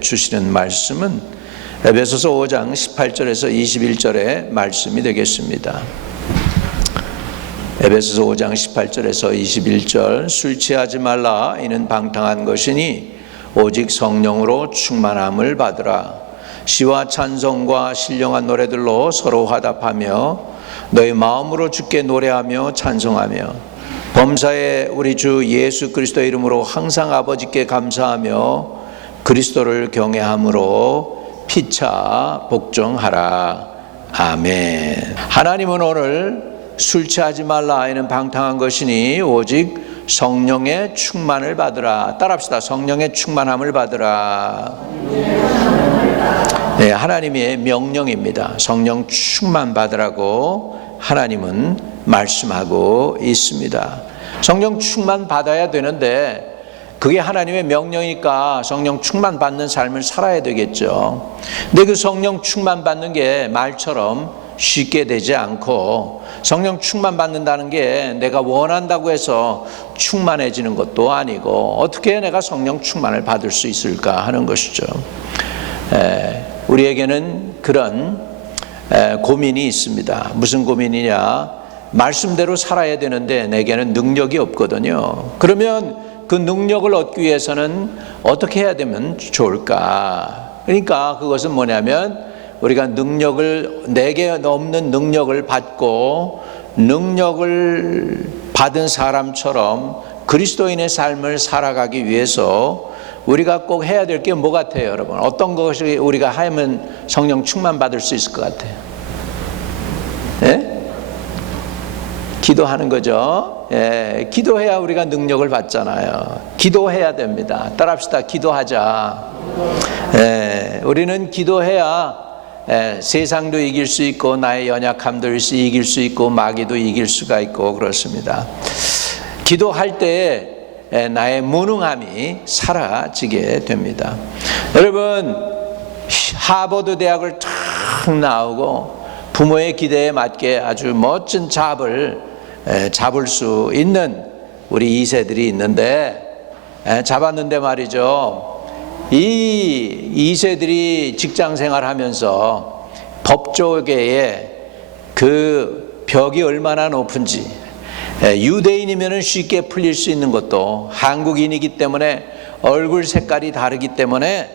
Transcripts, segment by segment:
주시는 말씀은 에베소서 5장 18절에서 21절의 말씀이 되겠습니다. 에베소서 5장 18절에서 21절 술 취하지 말라 이는 방탕한 것이니 오직 성령으로 충만함을 받으라. 시와 찬송과 신령한 노래들로 서로 화답하며 너희 마음으로 주께 노래하며 찬송하며 범사에 우리 주 예수 그리스도의 이름으로 항상 아버지께 감사하며 그리스도를 경외함으로 피차 복종하라. 아멘. 하나님은 오늘 술 취하지 말라 이는 방탕한 것이니 오직 성령의 충만을 받으라. 따라합시다. 성령의 충만함을 받으라. 네, 하나님의 명령입니다. 성령 충만 받으라고 하나님은 말씀하고 있습니다. 성령 충만 받아야 되는데 그게 하나님의 명령이니까 성령 충만 받는 삶을 살아야 되겠죠. 근데 그 성령 충만 받는 게 말처럼 쉽게 되지 않고 성령 충만 받는다는 게 내가 원한다고 해서 충만해지는 것도 아니고 어떻게 내가 성령 충만을 받을 수 있을까 하는 것이죠. 우리에게는 그런 고민이 있습니다. 무슨 고민이냐? 말씀대로 살아야 되는데 내게는 능력이 없거든요. 그러면 그 능력을 얻기 위해서는 어떻게 해야 되면 좋을까? 그러니까 그것은 뭐냐면 우리가 내게 없는 능력을 받고 능력을 받은 사람처럼 그리스도인의 삶을 살아가기 위해서 우리가 꼭 해야 될 게 뭐 같아요, 여러분? 어떤 것이 우리가 하면 성령 충만 받을 수 있을 것 같아요? 예? 기도하는 거죠. 예, 기도해야 우리가 능력을 받잖아요. 기도해야 됩니다. 따라합시다. 기도하자. 예, 우리는 기도해야 세상도 이길 수 있고 나의 연약함도 이길 수 있고 마귀도 이길 수가 있고 그렇습니다. 기도할 때에 나의 무능함이 사라지게 됩니다. 여러분, 하버드 대학을 탁 나오고 부모의 기대에 맞게 아주 멋진 잡을 수 있는 우리 2세들이 있는데 잡았는데 말이죠. 이 2세들이 직장 생활하면서 법조계에 그 벽이 얼마나 높은지, 유대인이면 쉽게 풀릴 수 있는 것도 한국인이기 때문에 얼굴 색깔이 다르기 때문에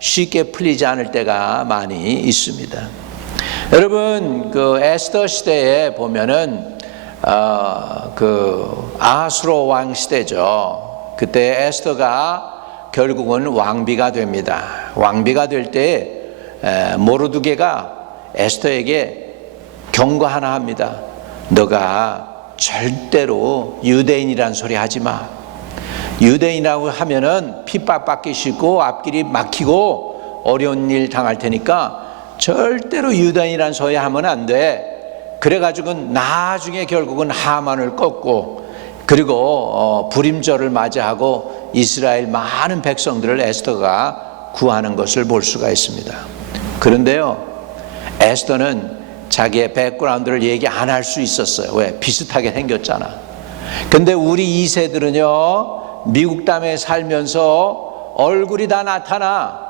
쉽게 풀리지 않을 때가 많이 있습니다. 여러분, 그 에스더 시대에 보면은 그 아하수로 왕 시대죠. 그때 에스더가 결국은 왕비가 됩니다. 왕비가 될 때 모르드게가 에스더에게 경고 하나 합니다. 너가 절대로 유대인이란 소리 하지 마. 유대인이라고 하면은 핍박받기 쉽고 앞길이 막히고 어려운 일 당할 테니까 절대로 유대인이란 소리 하면 안 돼. 그래가지고 나중에 결국은 하만을 꺾고 그리고 불임절을 맞이하고 이스라엘 많은 백성들을 에스더가 구하는 것을 볼 수가 있습니다. 그런데요, 에스더는 자기의 백그라운드를 얘기 안 할 수 있었어요. 왜? 비슷하게 생겼잖아. 근데 우리 2세들은요 미국 땅에 살면서 얼굴이 다 나타나.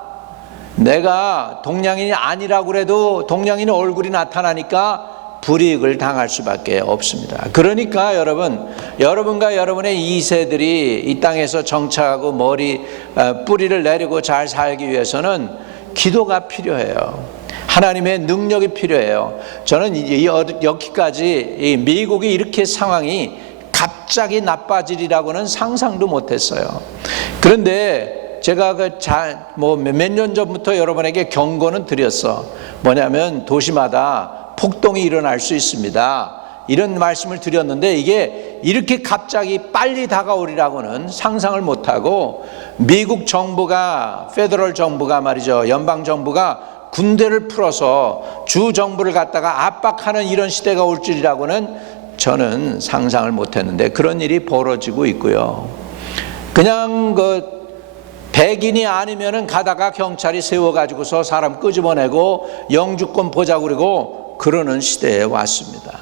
내가 동양인이 아니라고 그래도 동양인 얼굴이 나타나니까 불이익을 당할 수밖에 없습니다. 그러니까 여러분과 여러분의 2세들이 이 땅에서 정착하고 뿌리를 내리고 잘 살기 위해서는 기도가 필요해요. 하나님의 능력이 필요해요. 저는 여기까지 미국이 이렇게 상황이 갑자기 나빠지리라고는 상상도 못했어요. 그런데 제가 몇 년 전부터 여러분에게 경고는 드렸어. 뭐냐면 도시마다 폭동이 일어날 수 있습니다. 이런 말씀을 드렸는데 이게 이렇게 갑자기 빨리 다가오리라고는 상상을 못하고 미국 정부가 페더럴 정부가 말이죠. 연방 정부가 군대를 풀어서 주 정부를 갖다가 압박하는 이런 시대가 올 줄이라고는 저는 상상을 못했는데 그런 일이 벌어지고 있고요. 그냥 백인이 아니면은 가다가 경찰이 세워가지고서 사람 끄집어내고 영주권 보자고 그러고 그러는 시대에 왔습니다.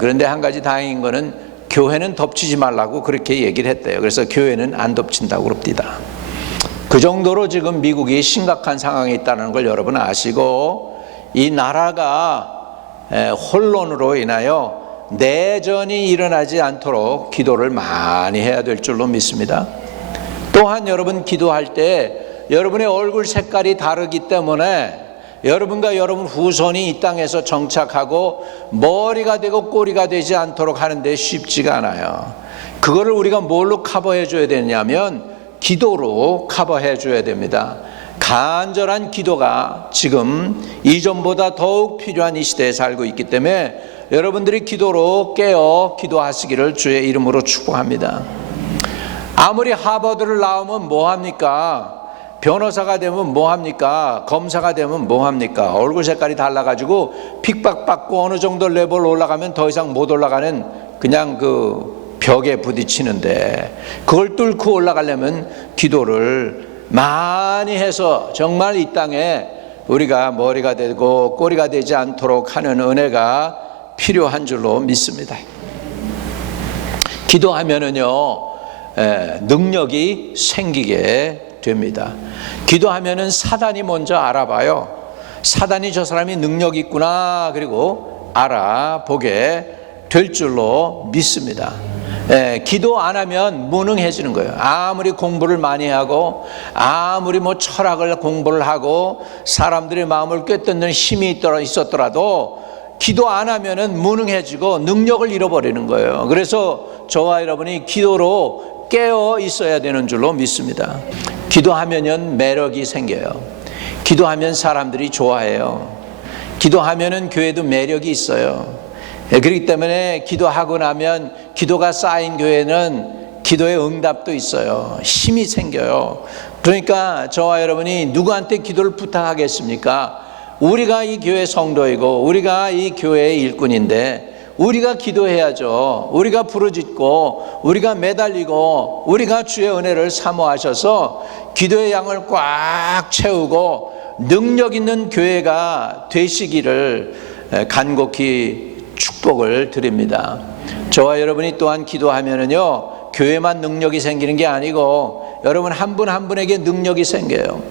그런데 한 가지 다행인 거는 교회는 덮치지 말라고 그렇게 얘기를 했대요. 그래서 교회는 안 덮친다고 그럽니다. 그 정도로 지금 미국이 심각한 상황에 있다는 걸 여러분 아시고, 이 나라가 혼론으로 인하여 내전이 일어나지 않도록 기도를 많이 해야 될 줄로 믿습니다. 또한 여러분 기도할 때 여러분의 얼굴 색깔이 다르기 때문에 여러분과 여러분 후손이 이 땅에서 정착하고 머리가 되고 꼬리가 되지 않도록 하는데 쉽지가 않아요. 그거를 우리가 뭘로 커버해 줘야 되냐면 기도로 커버해 줘야 됩니다. 간절한 기도가 지금 이전보다 더욱 필요한 이 시대에 살고 있기 때문에 여러분들이 기도로 깨어 기도하시기를 주의 이름으로 축복합니다. 아무리 하버드를 나오면 뭐합니까? 변호사가 되면 뭐합니까? 검사가 되면 뭐합니까? 얼굴 색깔이 달라가지고 핍박받고 어느 정도 레벨 올라가면 더 이상 못 올라가는 그냥 그 벽에 부딪히는데, 그걸 뚫고 올라가려면 기도를 많이 해서 정말 이 땅에 우리가 머리가 되고 꼬리가 되지 않도록 하는 은혜가 필요한 줄로 믿습니다. 기도하면은요 능력이 생기게 됩니다. 기도하면은 사단이 먼저 알아봐요. 사단이 저 사람이 능력 있구나, 그리고 알아보게 될 줄로 믿습니다. 기도 안 하면 무능해지는 거예요. 아무리 공부를 많이 하고 아무리 철학을 공부를 하고 사람들의 마음을 꿰뚫는 힘이 있었더라도 기도 안 하면은 무능해지고 능력을 잃어버리는 거예요. 그래서 저와 여러분이 기도로 깨어 있어야 되는 줄로 믿습니다. 기도하면은 매력이 생겨요. 기도하면 사람들이 좋아해요. 기도하면은 교회도 매력이 있어요. 그렇기 때문에 기도하고 나면 기도가 쌓인 교회는 기도의 응답도 있어요. 힘이 생겨요. 그러니까 저와 여러분이 누구한테 기도를 부탁하겠습니까? 우리가 이 교회 성도이고 우리가 이 교회의 일꾼인데 우리가 기도해야죠. 우리가 부르짖고 우리가 매달리고 우리가 주의 은혜를 사모하셔서 기도의 양을 꽉 채우고 능력 있는 교회가 되시기를 간곡히 축복을 드립니다. 저와 여러분이 또한 기도하면은요 교회만 능력이 생기는 게 아니고 여러분 한 분 한 분에게 능력이 생겨요.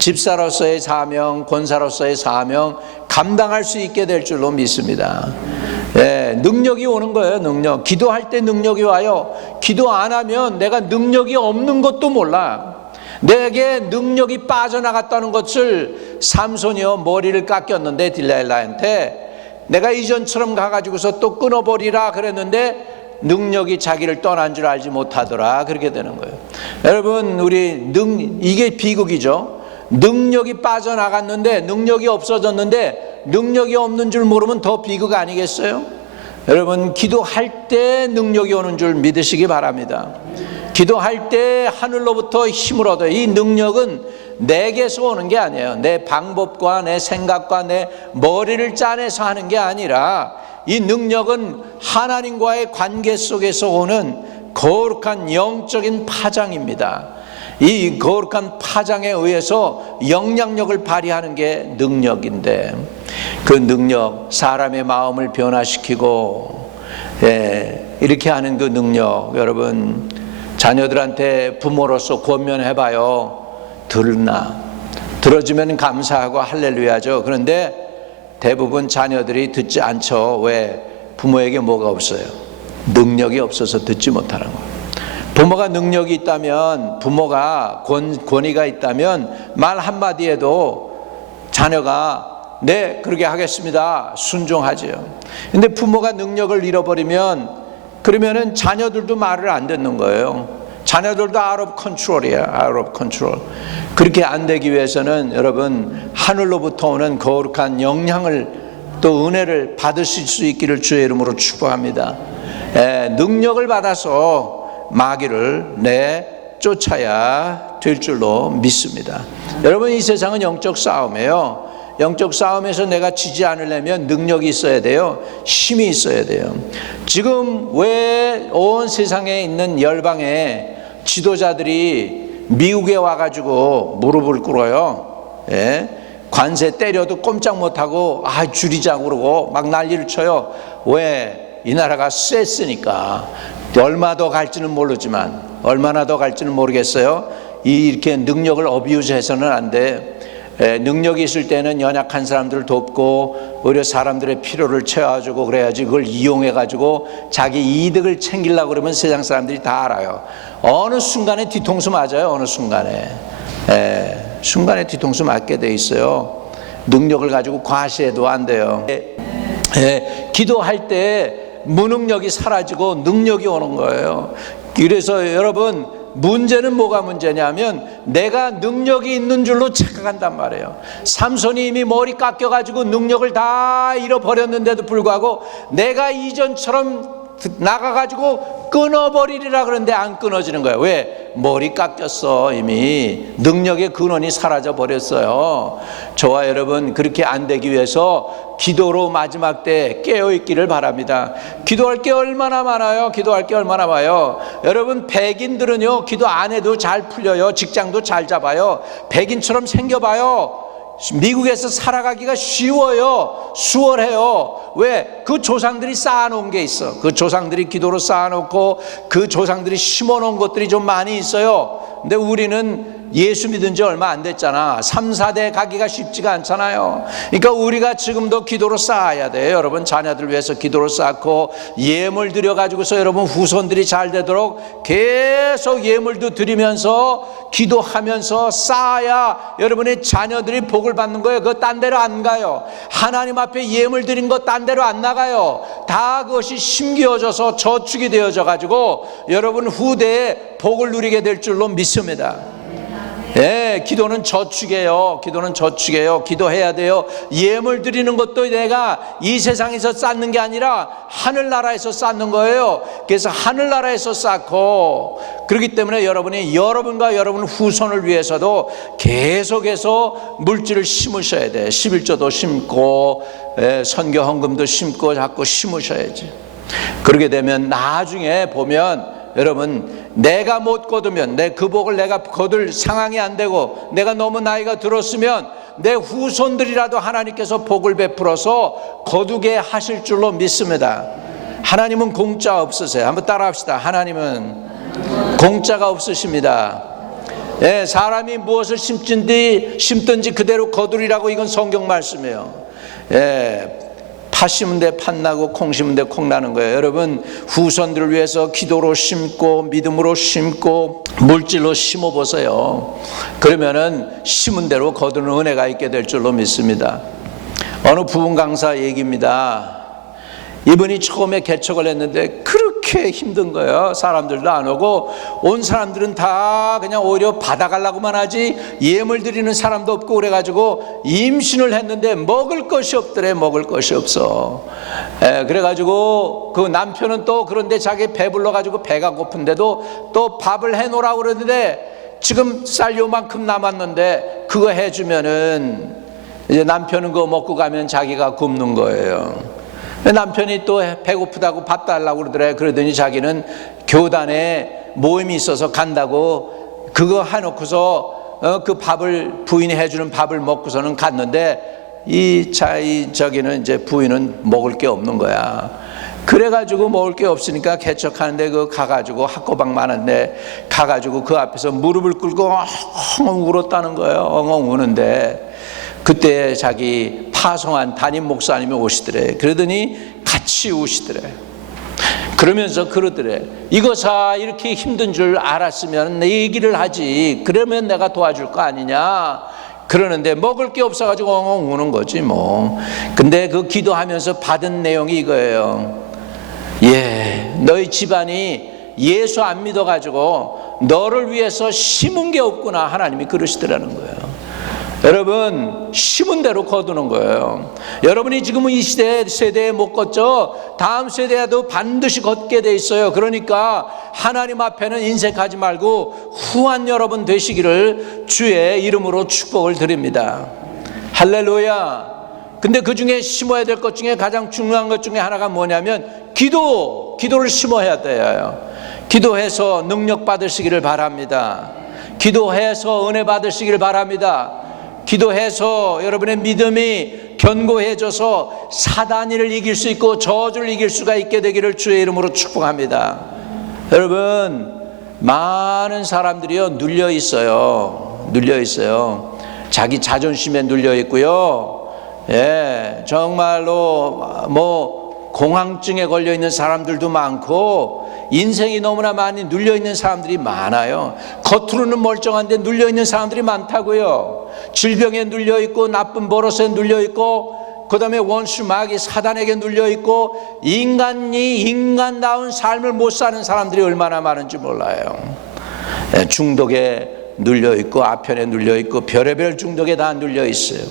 집사로서의 사명, 권사로서의 사명 감당할 수 있게 될 줄로 믿습니다. 능력이 오는 거예요. 능력. 기도할 때 능력이 와요. 기도 안 하면 내가 능력이 없는 것도 몰라. 내게 능력이 빠져나갔다는 것을 삼손이요 머리를 깎였는데 딜라일라한테 내가 이전처럼 가가지고서 또 끊어버리라 그랬는데 능력이 자기를 떠난 줄 알지 못하더라, 그렇게 되는 거예요. 여러분 이게 비극이죠. 능력이 빠져나갔는데 능력이 없어졌는데 능력이 없는 줄 모르면 더 비극 아니겠어요? 여러분 기도할 때 능력이 오는 줄 믿으시기 바랍니다. 기도할 때 하늘로부터 힘을 얻어요. 이 능력은 내게서 오는 게 아니에요. 내 방법과 내 생각과 내 머리를 짜내서 하는 게 아니라 이 능력은 하나님과의 관계 속에서 오는 거룩한 영적인 파장입니다. 이 거룩한 파장에 의해서 영향력을 발휘하는 게 능력인데, 그 능력, 사람의 마음을 변화시키고 이렇게 하는 그 능력, 여러분 자녀들한테 부모로서 권면해봐요. 들어주면 감사하고 할렐루야죠. 그런데 대부분 자녀들이 듣지 않죠. 왜? 부모에게 뭐가 없어요? 능력이 없어서 듣지 못하는 거예요. 부모가 능력이 있다면, 부모가 권위가 있다면 말 한마디에도 자녀가 네 그렇게 하겠습니다 순종하죠. 근데 부모가 능력을 잃어버리면 그러면은 자녀들도 말을 안 듣는 거예요. 자녀들도 out of control이에요. out of control. 그렇게 안 되기 위해서는 여러분 하늘로부터 오는 거룩한 영향을 또 은혜를 받으실 수 있기를 주의 이름으로 축복합니다. 능력을 받아서 마귀를 쫓아야 될 줄로 믿습니다. 여러분 이 세상은 영적 싸움이에요. 영적 싸움에서 내가 지지 않으려면 능력이 있어야 돼요. 힘이 있어야 돼요. 지금 왜 온 세상에 있는 열방의 지도자들이 미국에 와가지고 무릎을 꿇어요? 관세 때려도 꼼짝 못하고 줄이자고 그러고 막 난리를 쳐요. 왜? 이 나라가 셌으니까. 얼마 더 갈지는 모르지만, 얼마나 더 갈지는 모르겠어요. 이렇게 능력을 어뷰즈해서는 안 돼. 능력이 있을 때는 연약한 사람들을 돕고 오히려 사람들의 필요를 채워주고 그래야지. 그걸 이용해가지고 자기 이득을 챙기려고 그러면 세상 사람들이 다 알아요. 어느 순간에 뒤통수 맞아요. 어느 순간에. 순간에 뒤통수 맞게 돼 있어요. 능력을 가지고 과시해도 안 돼요. 기도할 때 무능력이 사라지고 능력이 오는 거예요. 그래서 여러분, 문제는 뭐가 문제냐면 내가 능력이 있는 줄로 착각한단 말이에요. 삼손이 이미 머리 깎여가지고 능력을 다 잃어버렸는데도 불구하고 내가 이전처럼 나가가지고 끊어버리리라 그러는데 안 끊어지는 거예요. 왜? 머리 깎였어. 이미 능력의 근원이 사라져 버렸어요. 저와 여러분, 그렇게 안 되기 위해서 기도로 마지막 때 깨어있기를 바랍니다. 기도할 게 얼마나 많아요. 기도할 게 얼마나 많아요. 여러분, 백인들은요 기도 안 해도 잘 풀려요. 직장도 잘 잡아요. 백인처럼 생겨봐요. 미국에서 살아가기가 쉬워요. 수월해요. 왜? 그 조상들이 쌓아놓은 게 있어. 그 조상들이 기도로 쌓아놓고 그 조상들이 심어놓은 것들이 좀 많이 있어요. 근데 우리는 예수 믿은 지 얼마 안 됐잖아. 3, 4대 가기가 쉽지가 않잖아요. 그러니까 우리가 지금도 기도로 쌓아야 돼요. 여러분, 자녀들 위해서 기도로 쌓고 예물 드려가지고서 여러분 후손들이 잘 되도록 계속 예물도 드리면서 기도하면서 쌓아야 여러분의 자녀들이 복을 받는 거예요. 그거 딴 데로 안 가요. 하나님 앞에 예물 드린 거 딴 데로 안 나가요. 다 그것이 심겨져서 저축이 되어져 가지고 여러분 후대에 복을 누리게 될 줄로 믿습니다. 기도는 저축이에요. 기도는 저축이에요. 기도해야 돼요. 예물 드리는 것도 내가 이 세상에서 쌓는 게 아니라 하늘나라에서 쌓는 거예요. 그래서 하늘나라에서 쌓고, 그렇기 때문에 여러분이 여러분과 여러분 후손을 위해서도 계속해서 물질을 심으셔야 돼. 11조도 심고 선교 헌금도 심고 자꾸 심으셔야지. 그렇게 되면 나중에 보면 여러분, 내가 못 거두면, 내 그 복을 내가 거둘 상황이 안 되고 내가 너무 나이가 들었으면 내 후손들이라도 하나님께서 복을 베풀어서 거두게 하실 줄로 믿습니다. 하나님은 공짜 없으세요. 한번 따라 합시다. 하나님은 공짜가 없으십니다. 사람이 무엇을 심든지 그대로 거두리라고, 이건 성경 말씀이에요. 팥 심은 데 팥 나고 콩 심은 데 콩 나는 거예요. 여러분, 후손들을 위해서 기도로 심고 믿음으로 심고 물질로 심어보세요. 그러면은 심은 대로 거두는 은혜가 있게 될 줄로 믿습니다. 어느 부흥 강사 얘기입니다. 이분이 처음에 개척을 했는데 그렇게 힘든 거예요. 사람들도 안 오고 온 사람들은 다 그냥 오히려 받아가려고만 하지 예물 드리는 사람도 없고, 그래가지고 임신을 했는데 먹을 것이 없더래. 먹을 것이 없어. 그래가지고 그 남편은 또 그런데 자기 배불러가지고 배가 고픈데도 또 밥을 해놓으라고 그러는데 지금 쌀 요만큼 남았는데 그거 해주면은 이제 남편은 그거 먹고 가면 자기가 굶는 거예요. 남편이 또 배고프다고 밥 달라고 그러더래. 그러더니 자기는 교단에 모임이 있어서 간다고 그거 해놓고서 그 밥을, 부인이 해주는 밥을 먹고서는 갔는데 저기는 이제 부인은 먹을 게 없는 거야. 그래가지고 먹을 게 없으니까 개척하는데 그 가가지고 학고방 많은데 가가지고 그 앞에서 무릎을 꿇고 엉엉 울었다는 거예요. 엉엉 우는데 그때 자기 파송한 담임 목사님이 오시더래. 그러더니 같이 우시더래. 그러면서 그러더래. 이거사 이렇게 힘든 줄 알았으면 내 얘기를 하지. 그러면 내가 도와줄 거 아니냐. 그러는데 먹을 게 없어가지고 엉엉 우는 거지 뭐. 근데 그 기도하면서 받은 내용이 이거예요. 너희 집안이 예수 안 믿어가지고 너를 위해서 심은 게 없구나. 하나님이 그러시더라는 거예요. 여러분, 심은 대로 거두는 거예요. 여러분이 지금은 이 세대에 못 걷죠. 다음 세대에도 반드시 걷게 돼 있어요. 그러니까 하나님 앞에는 인색하지 말고 후한 여러분 되시기를 주의 이름으로 축복을 드립니다. 할렐루야. 근데 그 중에 심어야 될 것 중에 가장 중요한 것 중에 하나가 뭐냐면 기도를 심어야 돼요. 기도해서 능력 받으시기를 바랍니다. 기도해서 은혜 받으시기를 바랍니다. 기도해서 여러분의 믿음이 견고해져서 사단을 이길 수 있고 저주를 이길 수가 있게 되기를 주의 이름으로 축복합니다. 여러분, 많은 사람들이요 눌려 있어요. 눌려 있어요. 자기 자존심에 눌려 있고요. 예, 정말로 뭐 공황증에 걸려 있는 사람들도 많고 인생이 너무나 많이 눌려 있는 사람들이 많아요. 겉으로는 멀쩡한데 눌려 있는 사람들이 많다고요. 질병에 눌려 있고 나쁜 버릇에 눌려 있고 그 다음에 원수 마귀 사단에게 눌려 있고 인간이 인간다운 삶을 못 사는 사람들이 얼마나 많은지 몰라요. 중독에 눌려 있고 아편에 눌려 있고 별의별 중독에 다 눌려 있어요.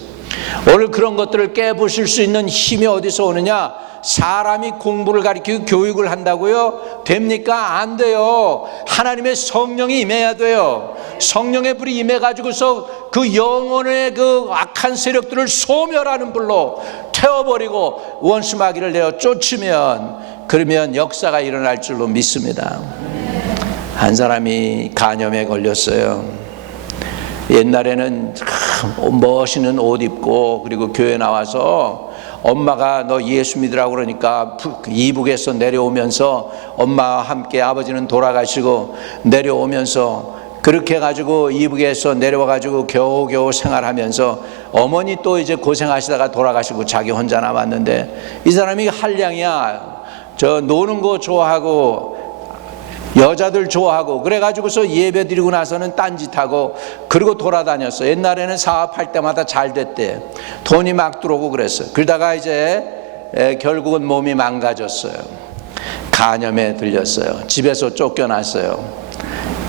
오늘 그런 것들을 깨부실 수 있는 힘이 어디서 오느냐? 사람이 공부를 가르치고 교육을 한다고요? 됩니까? 안 돼요. 하나님의 성령이 임해야 돼요. 성령의 불이 임해가지고서 그 영혼의 그 악한 세력들을 소멸하는 불로 태워버리고 원수 마귀를 내어 쫓으면, 그러면 역사가 일어날 줄로 믿습니다. 한 사람이 간염에 걸렸어요. 옛날에는 멋있는 옷 입고 그리고 교회 나와서 엄마가 너 예수 믿으라고 그러니까 이북에서 내려오면서 엄마와 함께 아버지는 돌아가시고 내려오면서 그렇게 해가지고 이북에서 내려와가지고 겨우겨우 생활하면서 어머니 또 이제 고생하시다가 돌아가시고 자기 혼자 남았는데 이 사람이 한량이야. 저 노는 거 좋아하고 여자들 좋아하고 그래가지고서 예배 드리고 나서는 딴짓하고 그리고 돌아다녔어. 옛날에는 사업할 때마다 잘 됐대. 돈이 막 들어오고 그랬어요. 그러다가 이제 결국은 몸이 망가졌어요. 간염에 들렸어요. 집에서 쫓겨났어요.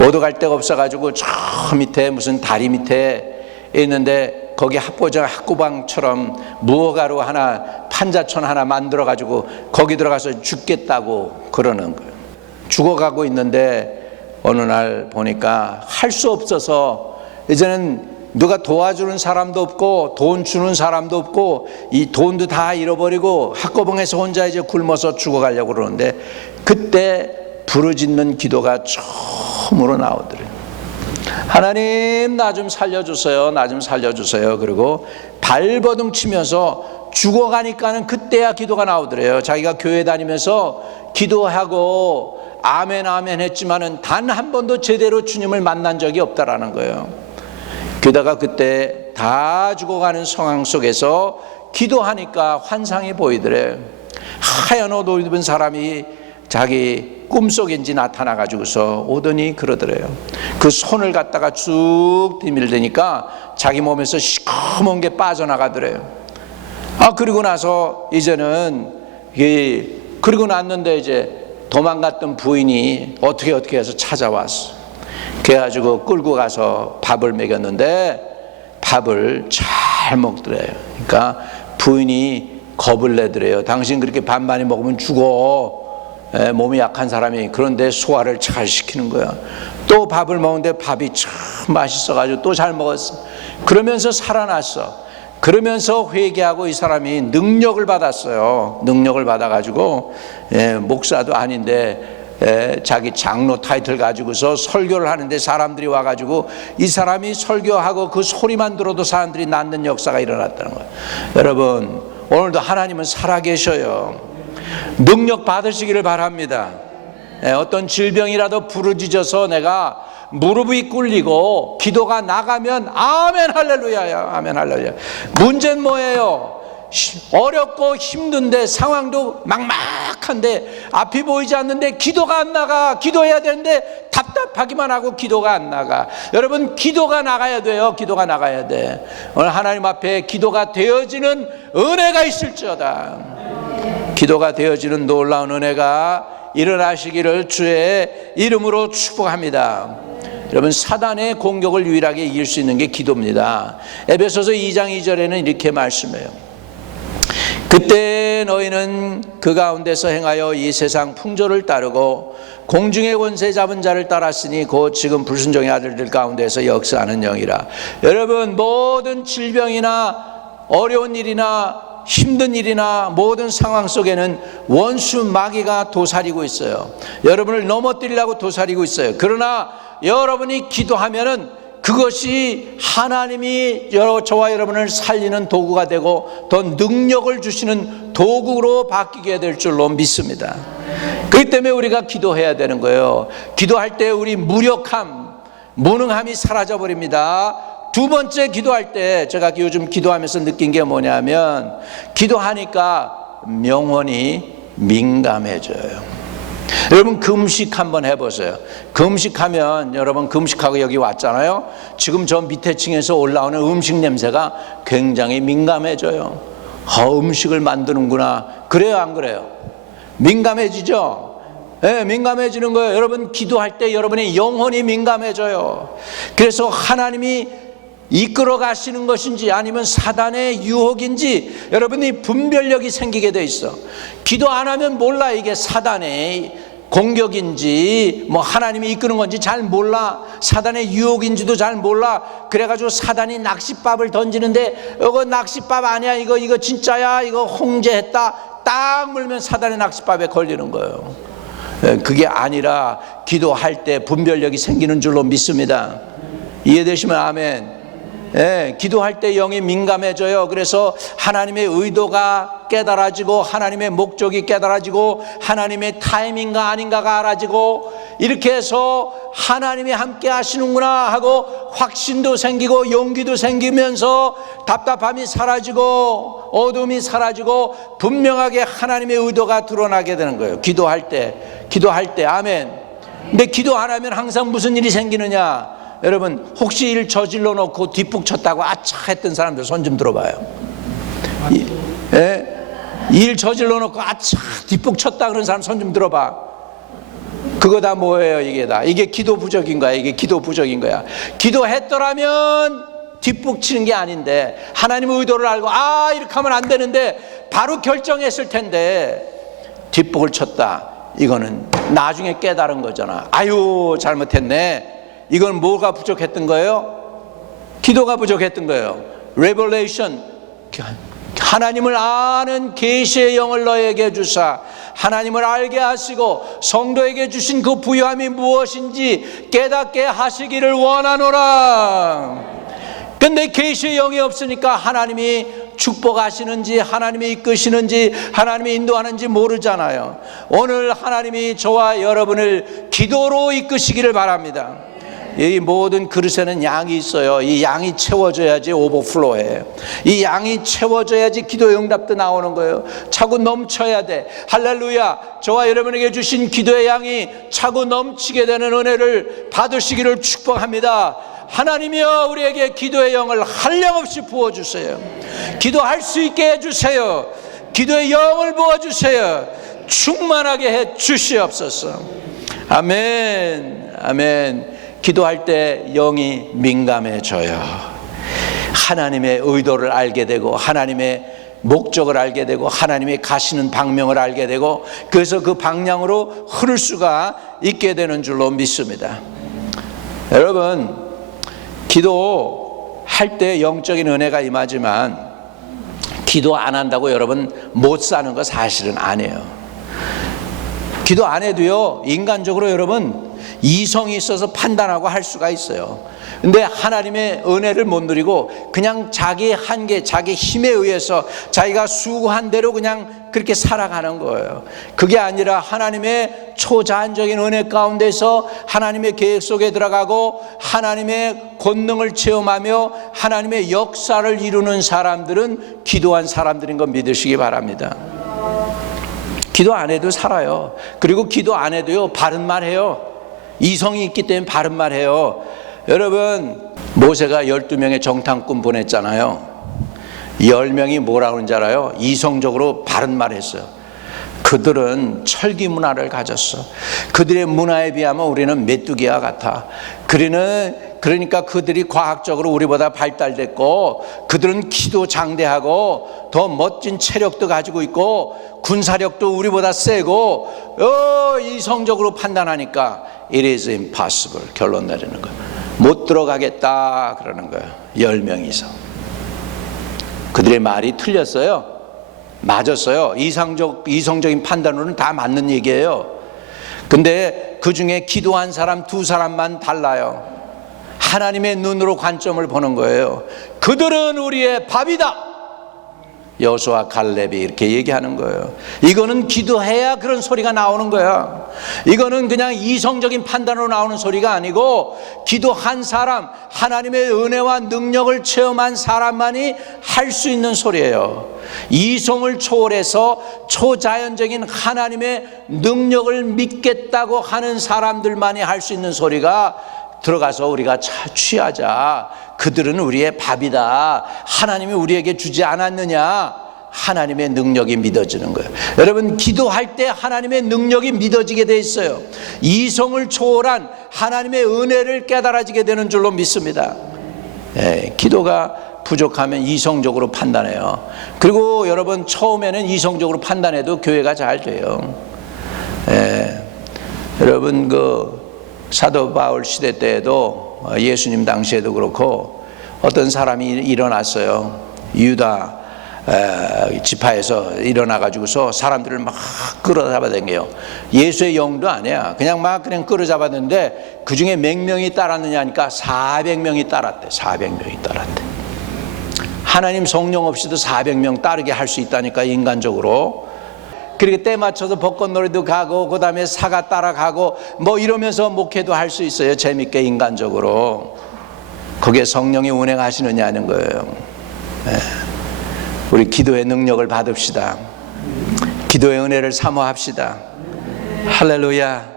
어디 갈 데가 없어가지고 저 밑에 무슨 다리 밑에 있는데 거기 학고방처럼 무허가로 하나 판자촌 하나 만들어가지고 거기 들어가서 죽겠다고 그러는 거예요. 죽어가고 있는데 어느 날 보니까 할 수 없어서 이제는 누가 도와주는 사람도 없고 돈 주는 사람도 없고 이 돈도 다 잃어버리고 학고방에서 혼자 이제 굶어서 죽어가려고 그러는데 그때 부르짖는 기도가 처음으로 나오더래요. 하나님 나 좀 살려주세요. 나 좀 살려주세요. 그리고 발버둥 치면서 죽어가니까는 그때야 기도가 나오더래요. 자기가 교회 다니면서 기도하고 아멘 아멘 했지만은 단 한 번도 제대로 주님을 만난 적이 없다라는 거예요. 게다가 그때 다 죽어가는 상황 속에서 기도하니까 환상이 보이더래. 하얀 옷 입은 사람이 자기 꿈속인지 나타나가지고서 오더니 그러더래요. 그 손을 갖다가 쭉 디밀대니까 자기 몸에서 시커먼 게 빠져나가더래요. 그리고 나서 이제는 그리고 났는데 이제 도망갔던 부인이 어떻게 해서 찾아왔어. 그래가지고 끌고 가서 밥을 먹였는데 밥을 잘 먹더래요. 그러니까 부인이 겁을 내더래요. 당신 그렇게 밥 많이 먹으면 죽어. 몸이 약한 사람이. 그런데 소화를 잘 시키는 거야. 또 밥을 먹는데 밥이 참 맛있어가지고 또 잘 먹었어. 그러면서 살아났어. 그러면서 회개하고 이 사람이 능력을 받았어요. 능력을 받아가지고 목사도 아닌데 자기 장로 타이틀 가지고서 설교를 하는데 사람들이 와가지고 이 사람이 설교하고 그 소리만 들어도 사람들이 낫는 역사가 일어났다는 거예요. 여러분 오늘도 하나님은 살아계셔요. 능력 받으시기를 바랍니다. 어떤 질병이라도 부르짖어서 내가 무릎이 꿇리고 기도가 나가면 아멘 할렐루야야. 아멘 할렐루야. 문제는 뭐예요? 어렵고 힘든데 상황도 막막한데 앞이 보이지 않는데 기도가 안 나가. 기도해야 되는데 답답하기만 하고 기도가 안 나가. 여러분 기도가 나가야 돼요. 기도가 나가야 돼. 오늘 하나님 앞에 기도가 되어지는 은혜가 있을지어다. 기도가 되어지는 놀라운 은혜가 일어나시기를 주의 이름으로 축복합니다. 여러분 사단의 공격을 유일하게 이길 수 있는 게 기도입니다. 에베소서 2장 2절에는 이렇게 말씀해요. 그때 너희는 그 가운데서 행하여 이 세상 풍조를 따르고 공중의 권세 잡은 자를 따랐으니 곧 지금 불순종의 아들들 가운데서 역사하는 영이라. 여러분 모든 질병이나 어려운 일이나 힘든 일이나 모든 상황 속에는 원수 마귀가 도사리고 있어요. 여러분을 넘어뜨리려고 도사리고 있어요. 그러나 여러분이 기도하면은 그것이 하나님이 저와 여러분을 살리는 도구가 되고 더 능력을 주시는 도구로 바뀌게 될 줄로 믿습니다. 그렇기 때문에 우리가 기도해야 되는 거예요. 기도할 때 우리 무력함, 무능함이 사라져 버립니다. 두 번째, 기도할 때 제가 요즘 기도하면서 느낀 게 뭐냐면, 기도하니까 영혼이 민감해져요. 여러분 금식 한번 해보세요. 금식하면, 여러분 금식하고 여기 왔잖아요. 지금 저 밑에 층에서 올라오는 음식 냄새가 굉장히 민감해져요. 음식을 만드는구나. 그래요, 안 그래요? 민감해지죠? 네, 민감해지는 거예요. 여러분 기도할 때 여러분의 영혼이 민감해져요. 그래서 하나님이 이끌어 가시는 것인지 아니면 사단의 유혹인지 여러분이 분별력이 생기게 돼 있어. 기도 안 하면 몰라. 이게 사단의 공격인지 뭐 하나님이 이끄는 건지 잘 몰라. 사단의 유혹인지도 잘 몰라. 그래가지고 사단이 낚싯밥을 던지는데 이거 낚싯밥 아니야, 이거 진짜야, 이거 홍제했다, 딱 물면 사단의 낚싯밥에 걸리는 거예요. 그게 아니라 기도할 때 분별력이 생기는 줄로 믿습니다. 이해되시면 아멘. 기도할 때 영이 민감해져요. 그래서 하나님의 의도가 깨달아지고 하나님의 목적이 깨달아지고 하나님의 타이밍가 아닌가가 알아지고, 이렇게 해서 하나님이 함께 하시는구나 하고 확신도 생기고 용기도 생기면서 답답함이 사라지고 어둠이 사라지고 분명하게 하나님의 의도가 드러나게 되는 거예요. 기도할 때 아멘. 근데 기도 안 하면 항상 무슨 일이 생기느냐? 여러분 혹시 일 저질러 놓고 뒷북 쳤다고 아차 했던 사람들 손 좀 들어봐요. 일 저질러 놓고 아차 뒷북 쳤다 그런 사람 손 좀 들어봐. 그거 다 뭐예요? 이게 기도 부족인 거야. 이게 기도 부족인 거야. 기도했더라면 뒷북 치는 게 아닌데, 하나님의 의도를 알고 이렇게 하면 안 되는데 바로 결정했을 텐데 뒷북을 쳤다. 이거는 나중에 깨달은 거잖아. 아유 잘못했네. 이건 뭐가 부족했던 거예요? 기도가 부족했던 거예요. 레벨레이션, 하나님을 아는 계시의 영을 너에게 주사 하나님을 알게 하시고 성도에게 주신 그 부요함이 무엇인지 깨닫게 하시기를 원하노라. 근데 계시의 영이 없으니까 하나님이 축복하시는지 하나님이 이끄시는지 하나님이 인도하는지 모르잖아요. 오늘 하나님이 저와 여러분을 기도로 이끄시기를 바랍니다. 이 모든 그릇에는 양이 있어요. 이 양이 채워져야지 오버플로해. 이 양이 채워져야지 기도 응답도 나오는 거예요. 차고 넘쳐야 돼. 할렐루야. 저와 여러분에게 주신 기도의 양이 차고 넘치게 되는 은혜를 받으시기를 축복합니다. 하나님이여 우리에게 기도의 영을 한량없이 부어주세요. 기도할 수 있게 해주세요. 기도의 영을 부어주세요. 충만하게 해 주시옵소서. 아멘. 아멘. 기도할 때 영이 민감해져요. 하나님의 의도를 알게 되고 하나님의 목적을 알게 되고 하나님의 가시는 방향을 알게 되고, 그래서 그 방향으로 흐를 수가 있게 되는 줄로 믿습니다. 여러분 기도할 때 영적인 은혜가 임하지만 기도 안 한다고 여러분 못 사는 거 사실은 아니에요. 기도 안 해도요 인간적으로 여러분 이성이 있어서 판단하고 할 수가 있어요. 근데 하나님의 은혜를 못 누리고 그냥 자기 한계, 자기 힘에 의해서 자기가 수고한 대로 그냥 그렇게 살아가는 거예요. 그게 아니라 하나님의 초자연적인 은혜 가운데서 하나님의 계획 속에 들어가고 하나님의 권능을 체험하며 하나님의 역사를 이루는 사람들은 기도한 사람들인 거 믿으시기 바랍니다. 기도 안 해도 살아요. 그리고 기도 안 해도요 바른 말 해요. 이성이 있기 때문에 바른 말 해요. 여러분 모세가 12명의 정탐꾼 보냈잖아요. 10명이 뭐라고 하는지 알아요? 이성적으로 바른 말 했어요. 그들은 철기 문화를 가졌어. 그들의 문화에 비하면 우리는 메뚜기와 같아. 그러니까 그들이 과학적으로 우리보다 발달됐고 그들은 키도 장대하고 더 멋진 체력도 가지고 있고 군사력도 우리보다 세고 이성적으로 판단하니까 it is impossible 결론 내리는 거야. 못 들어가겠다 그러는 거야. 10명이서. 그들의 말이 틀렸어요. 맞았어요. 이성적인 판단으로는 다 맞는 얘기예요. 근데 그 중에 기도한 사람 2사람만 달라요. 하나님의 눈으로 관점을 보는 거예요. 그들은 우리의 밥이다. 여호수아 갈렙이 이렇게 얘기하는 거예요. 이거는 기도해야 그런 소리가 나오는 거야. 이거는 그냥 이성적인 판단으로 나오는 소리가 아니고 기도한 사람, 하나님의 은혜와 능력을 체험한 사람만이 할 수 있는 소리예요. 이성을 초월해서 초자연적인 하나님의 능력을 믿겠다고 하는 사람들만이 할 수 있는 소리가 들어가서 우리가 취하자. 그들은 우리의 밥이다. 하나님이 우리에게 주지 않았느냐. 하나님의 능력이 믿어지는 거예요. 여러분, 기도할 때 하나님의 능력이 믿어지게 돼 있어요. 이성을 초월한 하나님의 은혜를 깨달아지게 되는 줄로 믿습니다. 기도가 부족하면 이성적으로 판단해요. 그리고 여러분, 처음에는 이성적으로 판단해도 교회가 잘 돼요. 여러분, 사도 바울 시대 때에도 예수님 당시에도 그렇고 어떤 사람이 일어났어요. 유다 지파에서 일어나 가지고서 사람들을 막 끌어잡아 당겨요. 예수의 영도 아니야. 그냥 끌어잡았는데 그 중에 몇 명이 따랐느냐 하니까 400명이 따랐대. 400명이 따랐대. 하나님 성령 없이도 400명 따르게 할 수 있다니까, 인간적으로. 그렇게 때 맞춰서 벚꽃놀이도 가고 그 다음에 사가 따라가고 뭐 이러면서 목회도 할 수 있어요. 재밌게, 인간적으로. 거기에 성령이 운행하시느냐는 거예요. 우리 기도의 능력을 받읍시다. 기도의 은혜를 사모합시다. 할렐루야,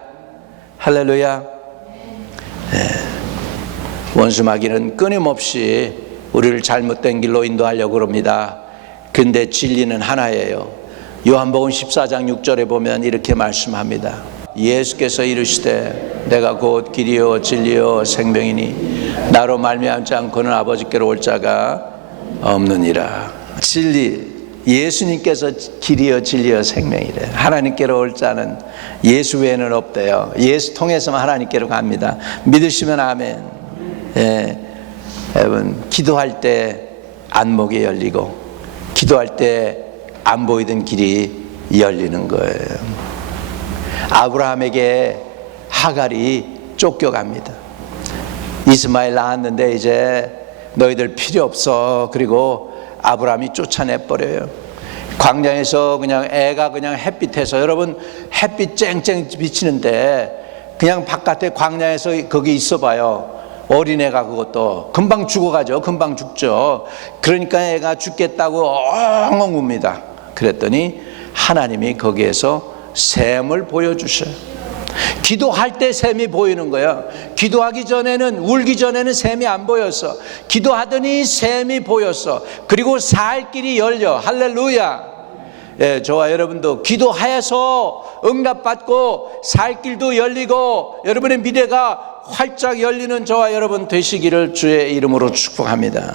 할렐루야. 원수마귀는 끊임없이 우리를 잘못된 길로 인도하려고 합니다. 근데 진리는 하나예요. 요한복음 14장 6절에 보면 이렇게 말씀합니다. 예수께서 이르시되 내가 곧 길이요 진리요 생명이니 나로 말미암지 않고는 아버지께로 올 자가 없느니라. 진리, 예수님께서 길이요 진리요 생명이래. 하나님께로 올 자는 예수 외에는 없대요. 예수 통해서만 하나님께로 갑니다. 믿으시면 아멘. 여러분, 기도할 때 안목이 열리고 기도할 때 안 보이던 길이 열리는 거예요. 아브라함에게 하갈이 쫓겨갑니다. 이스마엘 낳았는데 이제 너희들 필요 없어. 그리고 아브라함이 쫓아내버려요. 광야에서 그냥 애가 그냥 햇빛에서, 여러분 햇빛 쨍쨍 비치는데 그냥 바깥에 광야에서 거기 있어봐요. 어린애가 그것도 금방 죽어가죠. 금방 죽죠. 그러니까 애가 죽겠다고 엉엉 웁니다. 그랬더니 하나님이 거기에서 샘을 보여주셔요. 기도할 때 샘이 보이는 거예요. 기도하기 전에는, 울기 전에는 샘이 안 보였어. 기도하더니 샘이 보였어. 그리고 살 길이 열려. 할렐루야. 저와 여러분도 기도하여서 응답받고 살 길도 열리고 여러분의 미래가 활짝 열리는 저와 여러분 되시기를 주의 이름으로 축복합니다.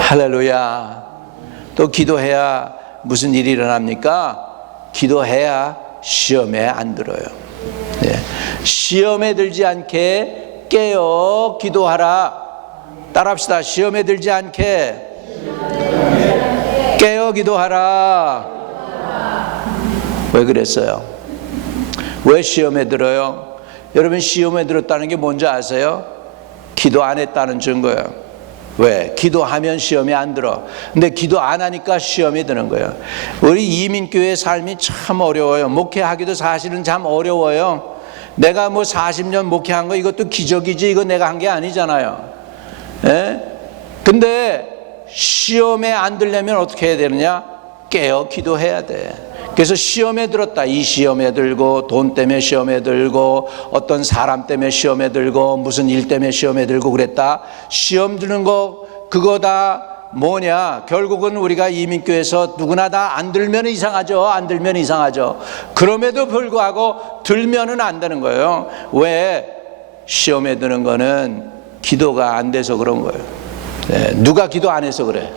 할렐루야. 또 기도해야 무슨 일이 일어납니까? 기도해야 시험에 안 들어요. 시험에 들지 않게 깨어 기도하라. 따라합시다. 시험에 들지 않게 깨어 기도하라. 왜 그랬어요? 왜 시험에 들어요? 여러분, 시험에 들었다는 게 뭔지 아세요? 기도 안 했다는 증거예요. 왜? 기도하면 시험이 안 들어. 근데 기도 안 하니까 시험이 드는 거예요. 우리 이민교회 삶이 참 어려워요. 목회하기도 사실은 참 어려워요. 내가 뭐 40년 목회한 거 이것도 기적이지, 이거 내가 한 게 아니잖아요. 근데 시험에 안 들려면 어떻게 해야 되느냐? 깨어 기도해야 돼. 그래서 시험에 들었다. 이 시험에 들고, 돈 때문에 시험에 들고, 어떤 사람 때문에 시험에 들고, 무슨 일 때문에 시험에 들고 그랬다. 시험 드는 거 그거 다 뭐냐? 결국은 우리가 이민교회에서 누구나 다 안 들면 이상하죠. 안 들면 이상하죠. 그럼에도 불구하고 들면은 안 되는 거예요. 왜? 시험에 드는 거는 기도가 안 돼서 그런 거예요. 누가 기도 안 해서 그래?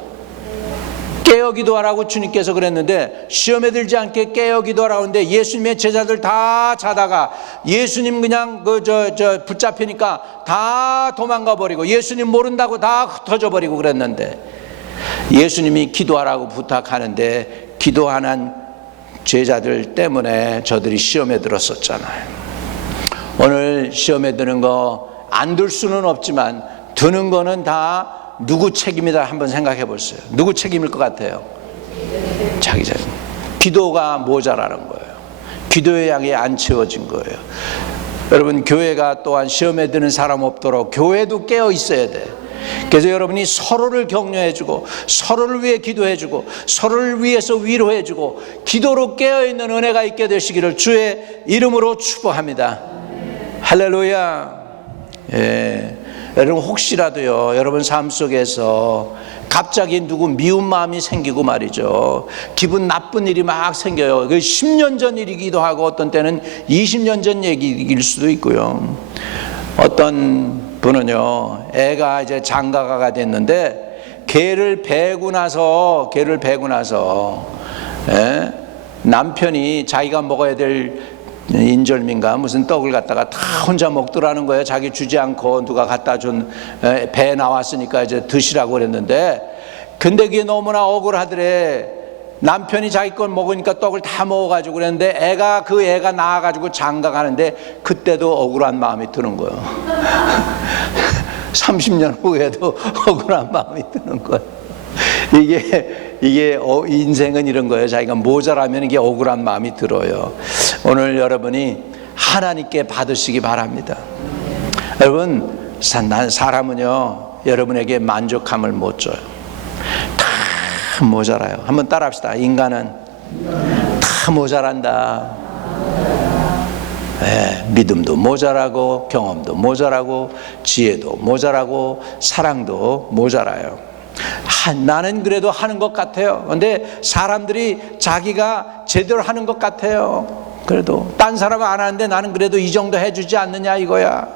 깨어 기도하라고 주님께서 그랬는데 시험에 들지 않게 깨어 기도하라고 했는데 예수님의 제자들 다 자다가 예수님 그냥 붙잡히니까 다 도망가 버리고 예수님 모른다고 다 흩어져 버리고 그랬는데 예수님이 기도하라고 부탁하는데 기도 안 한 제자들 때문에 저들이 시험에 들었었잖아요. 오늘 시험에 드는 거 안 들 수는 없지만 드는 거는 다 누구 책임이다 한번 생각해 보세요. 누구 책임일 것 같아요? 자기 기도가 모자라는 거예요. 기도의 양이 안 채워진 거예요. 여러분, 교회가 또한 시험에 드는 사람 없도록 교회도 깨어 있어야 돼. 그래서 여러분이 서로를 격려해주고 서로를 위해 기도해주고 서로를 위해서 위로해주고 기도로 깨어있는 은혜가 있게 되시기를 주의 이름으로 축복합니다. 할렐루야. 예. 여러분, 혹시라도요, 여러분 삶 속에서 갑자기 누구 미운 마음이 생기고 말이죠, 기분 나쁜 일이 막 생겨요. 그 10년 전 일이기도 하고 어떤 때는 20년 전 얘기일 수도 있고요. 어떤 분은요, 애가 이제 장가가가 됐는데 개를 베고 나서 예? 남편이 자기가 먹어야 될 인절미인가 무슨 떡을 갖다가 다 혼자 먹더라는 거예요. 자기 주지 않고 누가 갖다 준 배 나왔으니까 이제 드시라고 그랬는데, 근데 그게 너무나 억울하더래. 남편이 자기 걸 먹으니까 떡을 다 먹어가지고 그랬는데 애가 나와가지고 장가 가는데 그때도 억울한 마음이 드는 거예요. 30년 후에도 억울한 마음이 드는 거예요. 이게 인생은 이런 거예요. 자기가 모자라면 이게 억울한 마음이 들어요. 오늘 여러분이 하나님께 받으시기 바랍니다. 여러분, 사람은요, 여러분에게 만족함을 못 줘요. 다 모자라요. 한번 따라합시다. 인간은 다 모자란다. 네, 믿음도 모자라고 경험도 모자라고 지혜도 모자라고 사랑도 모자라요. 나는 그래도 하는 것 같아요. 그런데 사람들이 자기가 제대로 하는 것 같아요. 그래도 딴 사람은 안 하는데 나는 그래도 이 정도 해주지 않느냐 이거야.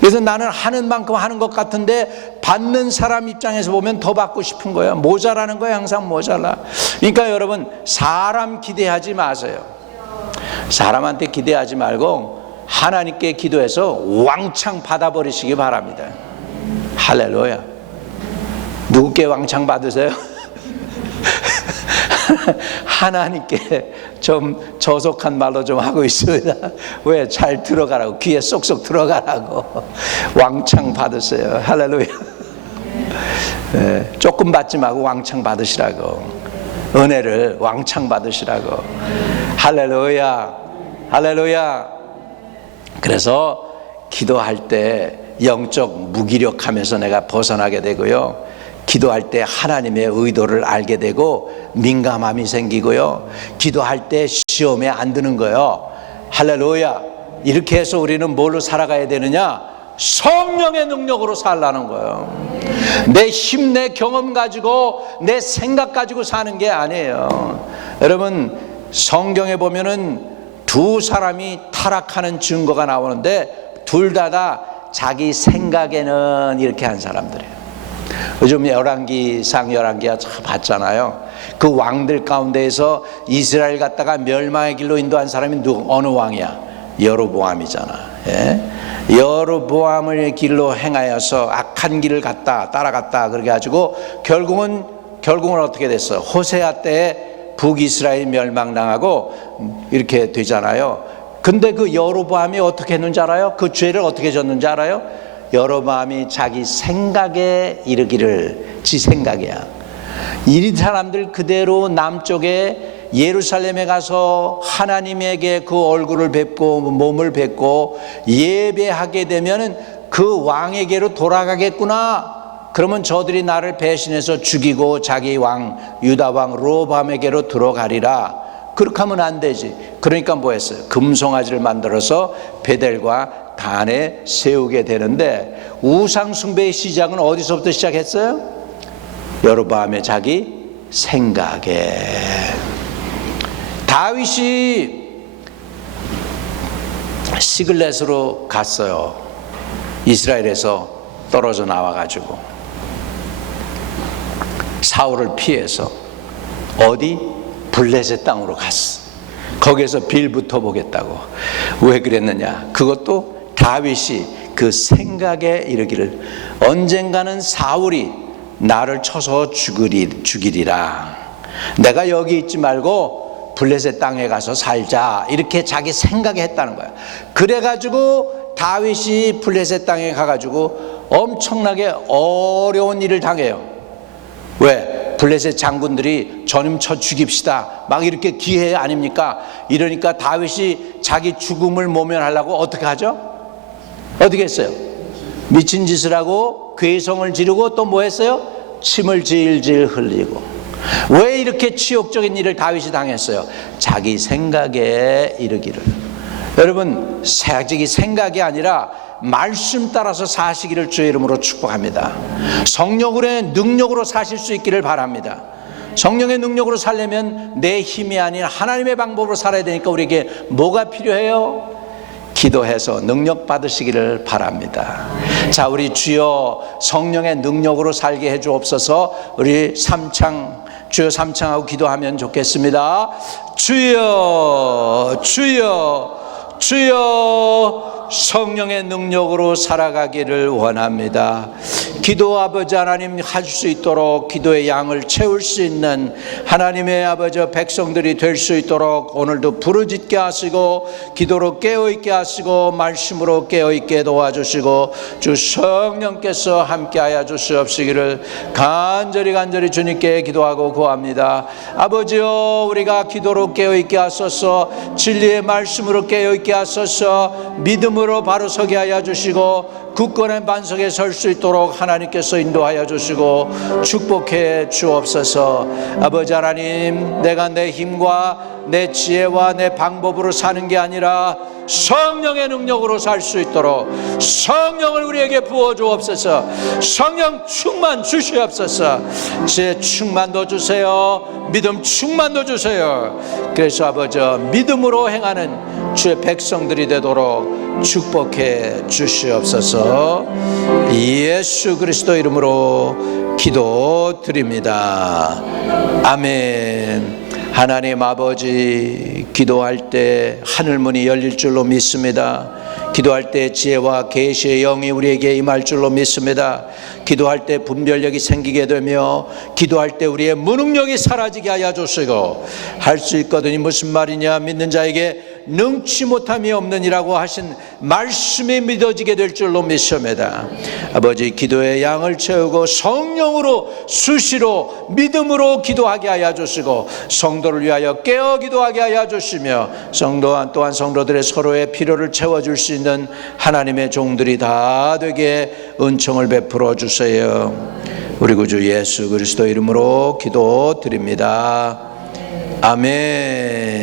그래서 나는 하는 만큼 하는 것 같은데 받는 사람 입장에서 보면 더 받고 싶은 거야. 모자라는 거야. 항상 모자라. 그러니까 여러분, 사람 기대하지 마세요. 사람한테 기대하지 말고 하나님께 기도해서 왕창 받아버리시기 바랍니다. 할렐루야. 누구께 왕창 받으세요? 하나님께 좀 저속한 말로 좀 하고 있습니다. 왜? 잘 들어가라고, 귀에 쏙쏙 들어가라고. 왕창 받으세요. 할렐루야. 네, 조금 받지 말고 왕창 받으시라고. 은혜를 왕창 받으시라고. 할렐루야. 할렐루야. 그래서 기도할 때 영적 무기력함에서 내가 벗어나게 되고요, 기도할 때 하나님의 의도를 알게 되고 민감함이 생기고요, 기도할 때 시험에 안 드는 거예요. 할렐루야. 이렇게 해서 우리는 뭘로 살아가야 되느냐? 성령의 능력으로 살라는 거예요. 내 힘, 내 경험 가지고, 내 생각 가지고 사는 게 아니에요. 여러분, 성경에 보면은 두 사람이 타락하는 증거가 나오는데 둘 다 자기 생각에는 이렇게 한 사람들이에요. 요즘 열왕기상 열왕기야 참 봤잖아요. 그 왕들 가운데에서 이스라엘 갖다가 멸망의 길로 인도한 사람이 어느 왕이야? 여로보암이잖아. 예? 여로보암의 길로 행하여서 악한 길을 따라갔다 그렇게 가지고 결국은 어떻게 됐어요? 호세아 때에 북이스라엘 멸망당하고 이렇게 되잖아요. 근데 그 여로보암이 어떻게 했는지 알아요? 그 죄를 어떻게 졌는지 알아요? 여로보암이 자기 생각에 이르기를, 지 생각이야. 이 사람들 그대로 남쪽에 예루살렘에 가서 하나님에게 그 얼굴을 뵙고 몸을 뵙고 예배하게 되면은 그 왕에게로 돌아가겠구나. 그러면 저들이 나를 배신해서 죽이고 자기 왕 유다 왕 로밤에게로 들어가리라. 그렇게 하면 안 되지. 그러니까 뭐 했어요? 금송아지를 만들어서 베델과 단에 세우게 되는데, 우상 숭배의 시작은 어디서부터 시작했어요? 여로보암의 자기 생각에. 다윗이 시글렛으로 갔어요. 이스라엘에서 떨어져 나와가지고 사울을 피해서 어디? 블레셋 땅으로 갔어. 거기에서 빌부터 보겠다고. 왜 그랬느냐? 그것도 다윗이 그 생각에 이르기를, 언젠가는 사울이 나를 쳐서 죽이리라. 내가 여기 있지 말고 블레셋 땅에 가서 살자. 이렇게 자기 생각에 했다는 거야. 그래가지고 다윗이 블레셋 땅에 가가지고 엄청나게 어려운 일을 당해요. 왜? 블레셋 장군들이 저님 쳐 죽입시다 막 이렇게 기회 아닙니까? 이러니까 다윗이 자기 죽음을 모면하려고 어떻게 하죠? 어떻게 했어요? 미친 짓을 하고 괴성을 지르고 또 뭐 했어요? 침을 질질 흘리고. 왜 이렇게 치욕적인 일을 다윗이 당했어요? 자기 생각에 이르기를. 여러분, 자기 생각이 아니라 말씀 따라서 사시기를 주의 이름으로 축복합니다. 성령의 능력으로 사실 수 있기를 바랍니다. 성령의 능력으로 살려면 내 힘이 아닌 하나님의 방법으로 살아야 되니까 우리에게 뭐가 필요해요? 기도해서 능력 받으시기를 바랍니다. 자, 우리 주여 성령의 능력으로 살게 해 주옵소서. 우리 주여 삼창하고 기도하면 좋겠습니다. 주여, 주여, 주여, 성령의 능력으로 살아가기를 원합니다. 기도 아버지 하나님 하실 수 있도록 기도의 양을 채울 수 있는 하나님의 아버지 백성들이 될 수 있도록 오늘도 부르짖게 하시고 기도로 깨어있게 하시고 말씀으로 깨어있게 도와주시고 주 성령께서 함께하여 주시옵시기를 간절히 주님께 기도하고 구합니다. 아버지여, 우리가 기도로 깨어있게 하소서, 진리의 말씀으로 깨어있게 하소서, 믿음으로 바로 서게 하여 주시고 굳건한 반석에 설 수 있도록 하나님께서 인도하여 주시고 축복해 주옵소서. 아버지 하나님, 내가 내 힘과 내 지혜와 내 방법으로 사는 게 아니라 성령의 능력으로 살 수 있도록 성령을 우리에게 부어 주옵소서. 성령 충만 주시옵소서. 제 충만도 주세요. 믿음 충만도 주세요. 그래서 아버지, 믿음으로 행하는 주의 백성들이 되도록 축복해 주시옵소서. 예수 그리스도 이름으로 기도드립니다. 아멘. 하나님 아버지, 기도할 때 하늘문이 열릴 줄로 믿습니다. 기도할 때 지혜와 계시의 영이 우리에게 임할 줄로 믿습니다. 기도할 때 분별력이 생기게 되며 기도할 때 우리의 무능력이 사라지게 하여 주시고, 할 수 있거든요. 무슨 말이냐? 믿는 자에게 능치 못함이 없느니라고 하신 말씀이 믿어지게 될 줄로 믿습니다. 아버지, 기도의 양을 채우고 성령으로 수시로 믿음으로 기도하게 하여 주시고 성도를 위하여 깨어 기도하게 하여 주시며 또한 성도들의 서로의 필요를 채워줄 수 있는 하나님의 종들이 다 되게 은총을 베풀어 주세요. 우리 구주 예수 그리스도 이름으로 기도드립니다. 아멘.